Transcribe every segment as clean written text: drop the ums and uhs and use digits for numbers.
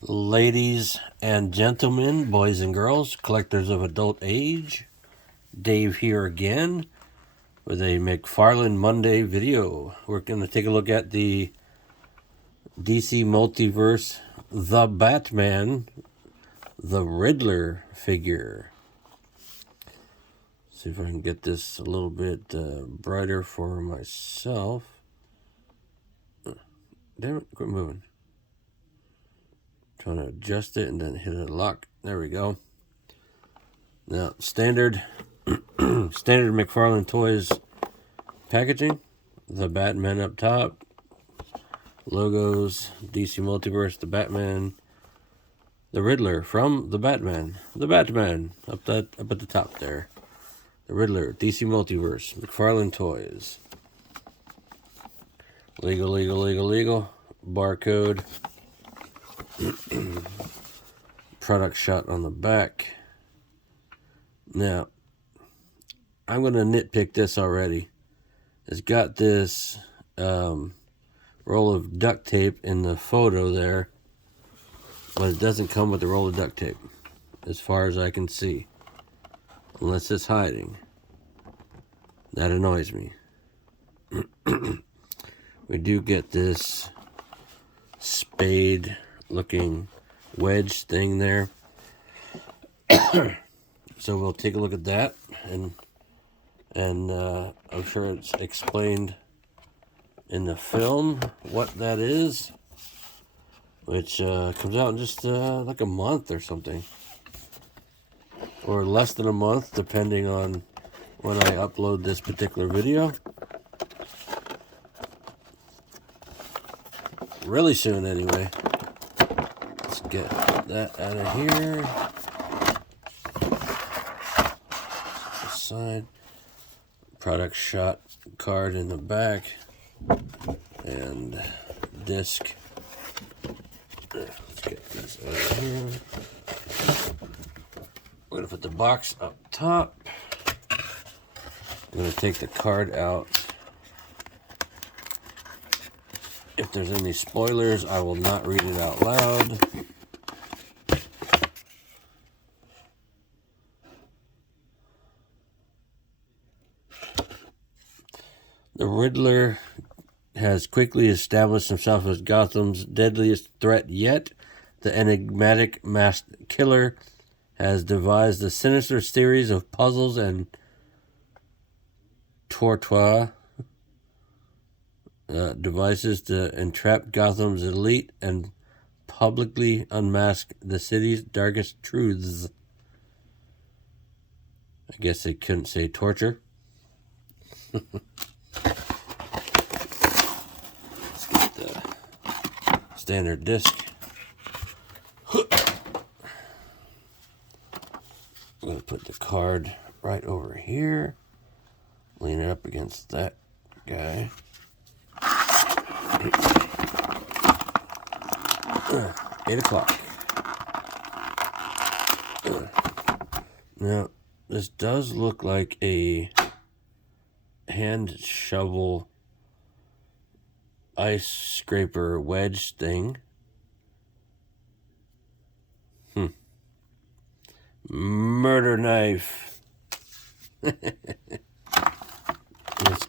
Ladies and gentlemen, boys and girls, collectors of adult age, Dave here again with a McFarlane Monday video. We're going to take a look at the DC Multiverse The Batman, the Riddler figure. See if I can get this a little bit brighter for myself. Damn it, quit moving. Trying to adjust it and then hit a lock. There we go. Now, standard McFarlane Toys packaging. The Batman up top. Logos, DC Multiverse, the Batman. The Riddler from the Batman. The Batman up at the top there. The Riddler, DC Multiverse, McFarlane Toys. Legal. Barcode. Product shot on the back. Now, I'm going to nitpick this already. It's got this roll of duct tape in the photo there, but it doesn't come with the roll of duct tape, as far as I can see. Unless it's hiding. That annoys me. We do get this spade looking wedge thing there. So we'll take a look at that, and I'm sure it's explained in the film what that is, which comes out in just like a month or something, or less than a month, depending on when I upload this particular video. Really soon, anyway. Let's get that out of here. Side. Product shot card in the back. And disc. Let's get this out of here. We're going to put the box up top. I'm going to take the card out. If there's any spoilers, I will not read it out loud. The Riddler has quickly established himself as Gotham's deadliest threat yet. The enigmatic masked killer has devised a sinister series of puzzles and torture devices to entrap Gotham's elite and publicly unmask the city's darkest truths. I guess they couldn't say torture. Let's get the standard disc. I'm going to put the card right over here. Lean it up against that guy. 8 o'clock. Now, this does look like a hand shovel ice scraper wedge thing. Murder knife. Let's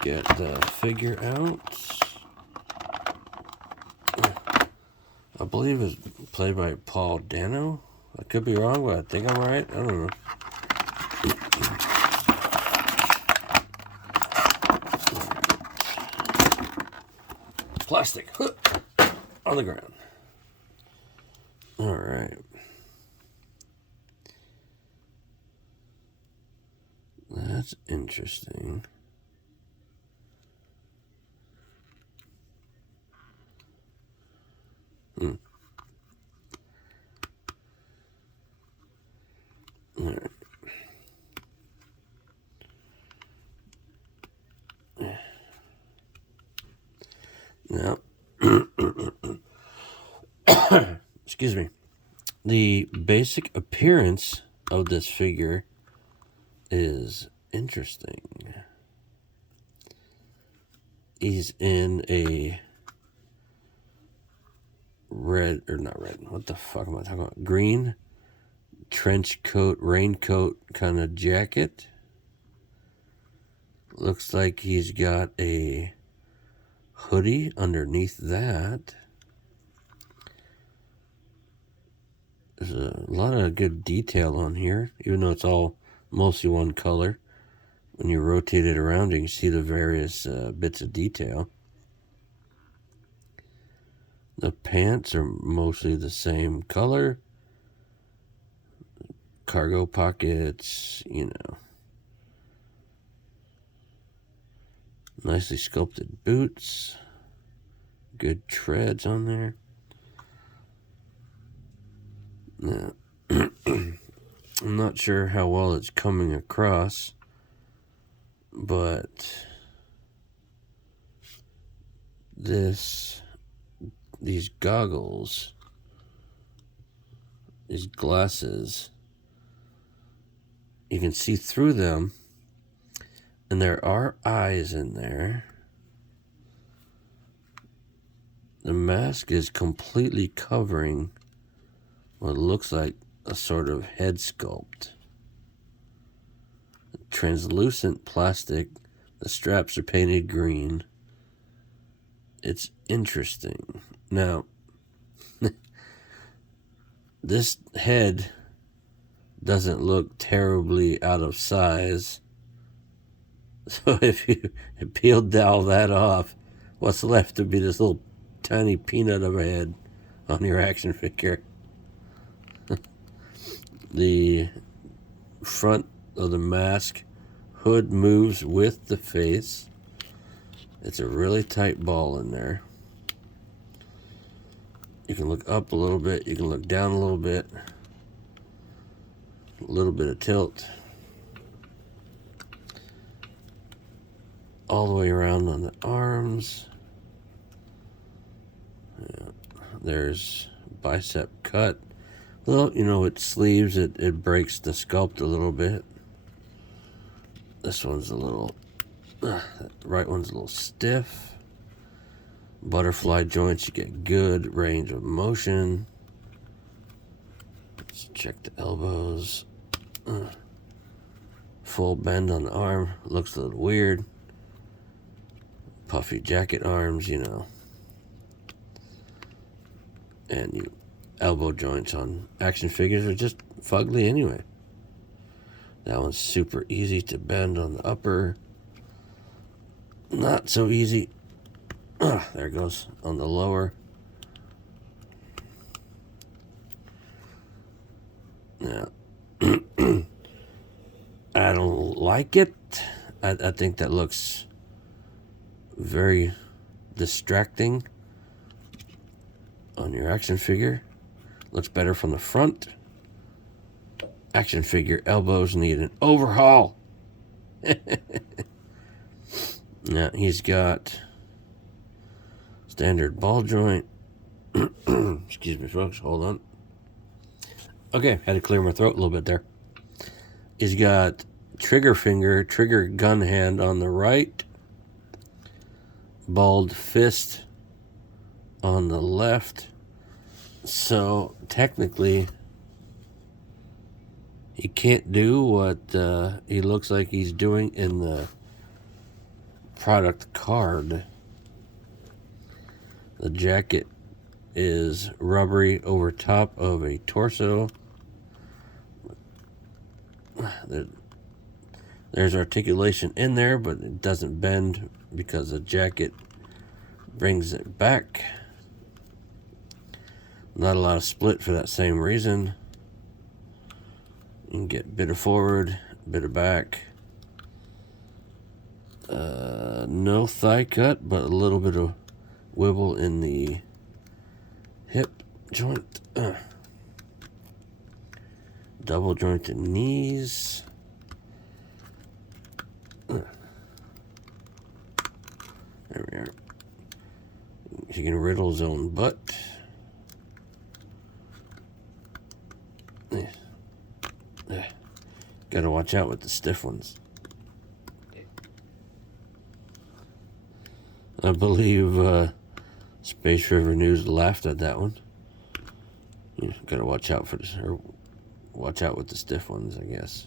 get the figure out. I believe it's played by Paul Dano. I could be wrong, but I think I'm right. I don't know. Plastic on the ground. All right. That's interesting. All right. Now, excuse me. The basic appearance of this figure is interesting. He's in a red, or not red, what the fuck am I talking about? Green trench coat, raincoat kind of jacket. Looks like he's got a hoodie underneath that. There's a lot of good detail on here, even though it's all mostly one color. When you rotate it around, you can see the various bits of detail. The pants are mostly the same color. Cargo pockets, you know. Nicely sculpted boots. Good treads on there. Now, I'm not sure how well it's coming across, but these goggles, these glasses, you can see through them, and there are eyes in there. The mask is completely covering what looks like a sort of head sculpt. Translucent plastic. The straps are painted green. It's interesting. Now, this head doesn't look terribly out of size. So if you peeled all that off, what's left to be this little tiny peanut of a head on your action figure. The front of the mask hood moves with the face. It's a really tight ball in there. You can look up a little bit, you can look down a little bit of tilt. All the way around on the arms. Yeah. There's bicep cut. Well, you know, with sleeves, it breaks the sculpt a little bit. This one's a little, the right one's a little stiff. Butterfly joints, you get good range of motion. Let's check the elbows. Full bend on the arm, looks a little weird. Puffy jacket arms, you know. And you elbow joints on action figures are just fugly anyway. That one's super easy to bend on the upper. Not so easy. There it goes on the lower. Now, I don't like it. I think that looks very distracting on your action figure. Looks better from the front. Action figure elbows need an overhaul. Now he's got standard ball joint. Excuse me, folks. Hold on. Okay, had to clear my throat a little bit there. He's got trigger gun hand on the right. Balled fist on the left. So technically, he can't do what he looks like he's doing in the product card. The jacket is rubbery over top of a torso. There's articulation in there, but it doesn't bend because the jacket brings it back. Not a lot of split for that same reason. You can get a bit of forward, a bit of back. No thigh cut, but a little bit of wibble in the hip joint. Double jointed knees. There we are. He can riddle his own butt. Gotta watch out with the stiff ones. I believe Space River News laughed at that one. You gotta watch out for this, or watch out with the stiff ones, I guess.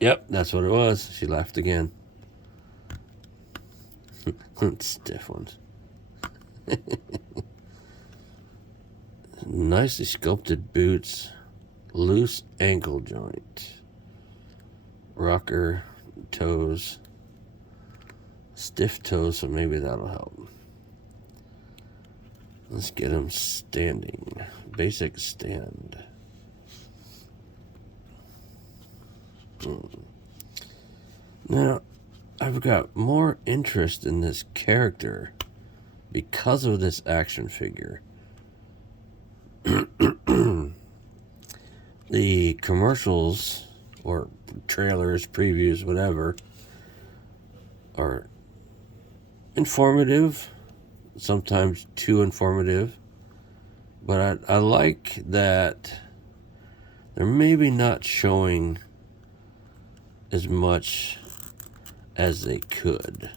Yep, that's what it was. She laughed again. Stiff ones. Nicely sculpted boots. Loose ankle joint. Rocker toes. Stiff toes, so maybe that'll help. Let's get him standing. Basic stand. Now, I've got more interest in this character because of this action figure. The commercials or trailers, previews, whatever, are informative, sometimes too informative, but I like that they're maybe not showing as much as they could,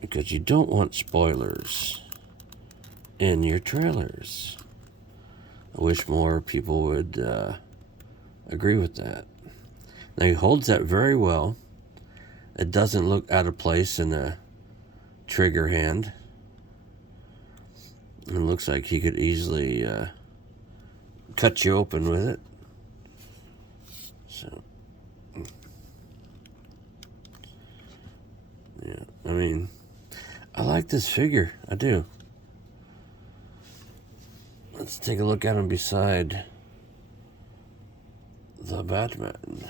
because you don't want spoilers in your trailers. I wish more people would agree with that. Now, he holds that very well. It doesn't look out of place in the trigger hand. It looks like he could easily cut you open with it. So, yeah, I mean, I like this figure. I do. Let's take a look at him beside the Batman.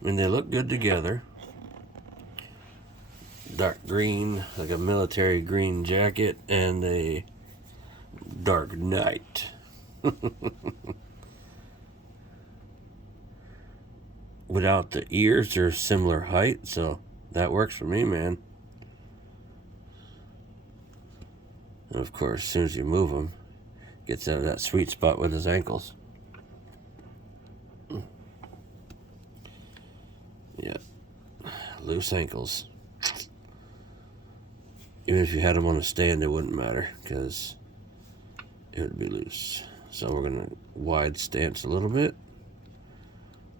I mean, they look good together. Dark green, like a military green jacket, and a Dark Knight. Without the ears, they're similar height, so that works for me, man. And of course, as soon as you move him, gets out of that sweet spot with his ankles. Yeah. Loose ankles. Even if you had him on a stand, it wouldn't matter, because it would be loose. So we're going to wide stance a little bit.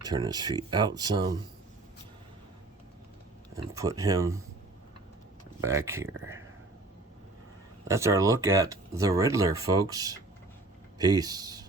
Turn his feet out some. And put him back here. That's our look at the Riddler, folks. Peace.